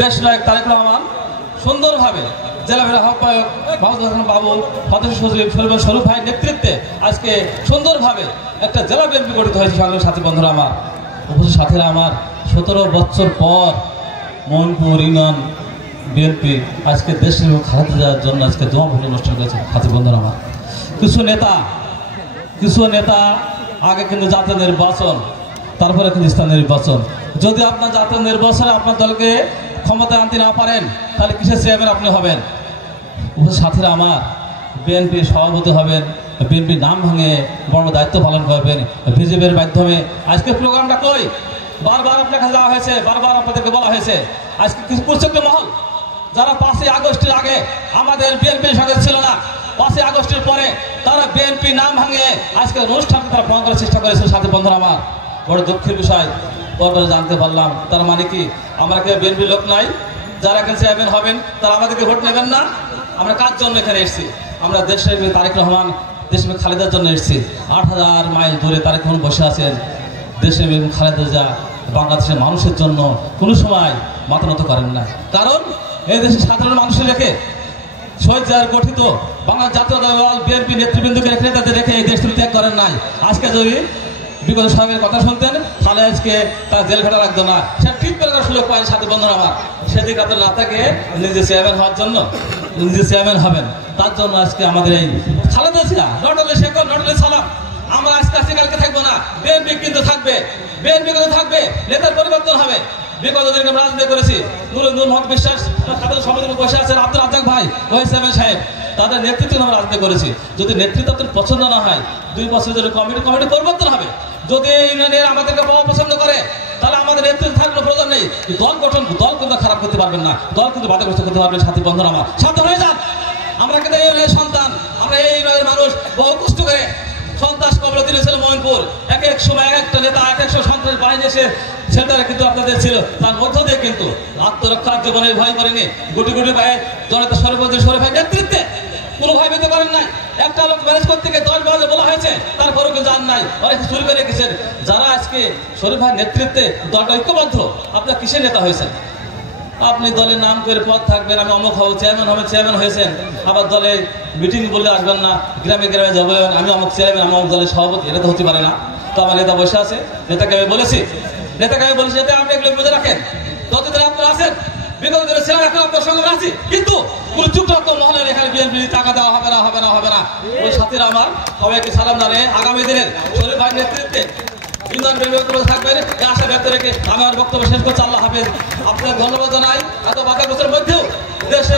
দেশ নায়ক তারেক রহমান সুন্দরভাবে জেলা আহ্বায়ক মাহমুদ হাসান বাবু, সদস্য সচিব শরীফ ভাইয়ের নেতৃত্বে আজকে সুন্দরভাবে একটা জেলা বিএনপি গঠিত হয়েছে। সঙ্গে সাথী বন্ধুরা আমার, উপস্থিত সাথীরা আমার, 17 বছর পর মনপুর ইউনিয়ন বিএনপি আজকে দেশের এবং খালেদা যাওয়ার জন্য আজকে দোয়া ভোট অনুষ্ঠান করেছে। সাথী বন্ধুরা আমার, কিছু নেতা আগে কিন্তু জাতীয় নির্বাচন, তারপরে কিন্তু স্থানীয় নির্বাচন। যদি আপনার জাতীয় নির্বাচনে আপনার দলকে ক্ষমতায় আনতে না পারেন, তাহলে কিসের চেয়ারম্যান আপনি হবেন? সাথীরা আমার, বিএনপি সভাপতি হবেন, বিএনপি নাম ভাঙে বড় দায়িত্ব পালন করবেন বিজেপির মাধ্যমে। আজকে প্রোগ্রামটা কই? বারবার আপনার কাছে যাওয়া হয়েছে, বারবার আপনাদেরকে বলা হয়েছে। আজকে কিছু কুচক্র মহল যারা 5ই আগস্টের আগে আমাদের বিএনপির সঙ্গে ছিল না, 5ই আগস্টের পরে তারা বিএনপি নাম ভাঙে আজকে অনুষ্ঠানকে তারা প্রমাণ করার চেষ্টা করেছিল। সাথী বন্ধুরা আমার, বড় দুঃখের বিষয় পরে জানতে পারলাম। তার মানে কি আমরা কে বিএনপি লোক নাই? যারা এখানে চেয়ারম্যান হবেন তারা আমাদেরকে ভোট নেবেন না? আমরা কার জন্য এখানে এসেছি? আমরা দেশের তারেক রহমান, দেশের খালেদার জন্য এসেছি। 8000 মাইল দূরে তারেক রহমান বসে আছেন। দেশের খালেদা জিয়া বাংলাদেশের মানুষের জন্য কোনো সময় মাথা নত করেন না। কারণ এই দেশের সাধারণ মানুষের রেখে শহীদ জিয়ার গঠিত বাংলা জাতীয় দল বিএনপি নেতৃবৃন্দকে রেখে তাদের রেখে এই দেশ ত্যাগ করেন নাই। আজকে যদি বিগত সাহেবের কথা শুনতেন তাহলে আজকে তার জেল খাটা লাগতো না। সে ঠিক করে সুযোগ পায়। সাথী বন্ধুরা আমার, সেদিকে আপনার না থাকে নিজে চেয়ারম্যান হওয়ার জন্য, নিজে চেয়ারম্যান হবেন তার জন্য আজকে আমাদের এই খালেদা জিয়া নটলে শেখর, নটলে সালাম। আমরা আজকে কালকে থাকবো না, বিএনপি কিন্তু থাকবে, বিএনপি কিন্তু থাকবে। নেতার পরিবর্তন হবে। বিগত দিনকে রাজনীতি করেছি, নূর মোহাম্মদ বিশ্বাস সাধারণ সমিতির বসে আছেন, আব্দুল রাজ্জাক ভাই, ওয়াহিদ সাহেব, তাদের নেতৃত্বে আমরা রাজনীতি করেছি। যদি নেতৃত্ব আপনার পছন্দ না হয়, 2 বছর ধরে কমিটি পরিবর্তন হবে। যদি ইউনিয়নের আমাদেরকে পছন্দ করে তাহলে আমাদের নেতৃত্ব থাকলে প্রয়োজন নেই। দল কিন্তু খারাপ করতে পারবেন না, দল কিন্তু বাধাগ্রস্ত করতে পারবেন। সাথী বন্ধুরা আমার, সাবধান হয়ে যান। আমরা কিন্তু এই ইউনিয়নের সন্তান, আমরা এই ইউনিয়নের মানুষ। বহু কষ্ট করে সন্ত্রাস কবলে দিয়েছিল ময়নপুর। এক সময় এক একটা নেতা, এক সন্ত্রাস বাহিনী এসে সেটারা কিন্তু আপনাদের ছিল। তার মধ্য দিয়ে কিন্তু আত্মরক্ষার জীবনের ভয় করেনি। গুটি গুটি ভাই জনতা শরীফের নেতৃত্বে কোনো ভয় পেতে পারেন নাই। একটা লোক ম্যানেজ করতে গিয়ে 10 বাজে বলা হয়েছে, তারপরেও কেউ জান নাই, অনেক শুরু করে রেখেছেন। যারা আজকে শরীফ ভাইয়ের নেতৃত্বে দলটা ঐক্যবদ্ধ, আপনার কিসের নেতা হয়েছেন? আপনি দলের নাম করে পদ থাকবেন, আমি অমুক হবো, চেয়ারম্যান হয়েছেন। আবার দলে মিটিং বললে আসবেন না, গ্রামে যাবেন, আমি অমুক চেয়ারম্যান, আমি অমুক দলের সভাপতি। এটা তো হতে পারে না। তো আমার নেতা বসে আছে, নেতাকে আমি বলেছি যাতে আপনি এগুলো বুঝে রাখেন। যতদিন আপনারা আছেন, বিগত দিনে ছিলেন, এখন আপনার সঙ্গে আছি, কিন্তু কোন চুপচাপ মহলের এখানে বিএনপি টাকা দেওয়া হবে না। ওই সাথীরা আমার সবাইকে সালাম জানিয়ে আগামী দিনের শরীফ ভাইয়ের নেতৃত্বে থাকবেন আশা ব্যক্ত রেখে আমি আমার বক্তব্য শেষ করছি। আল্লাহ হাফেজ। আপনাদের ধন্যবাদ জানাই। এত বাধাগ্রস্তের মধ্যেও দেশে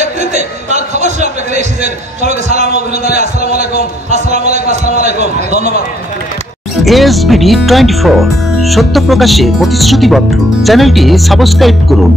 নেতৃত্বে তার খবর শুনে আপনি এখানে এসেছেন। সবাইকে সালাম অভিনন্দন। আসসালামু আলাইকুম। ধন্যবাদ। ASBD 24 সত্য প্রকাশে প্রতিশ্রুতিবদ্ধ। চ্যানেলটি সাবস্ক্রাইব করুন।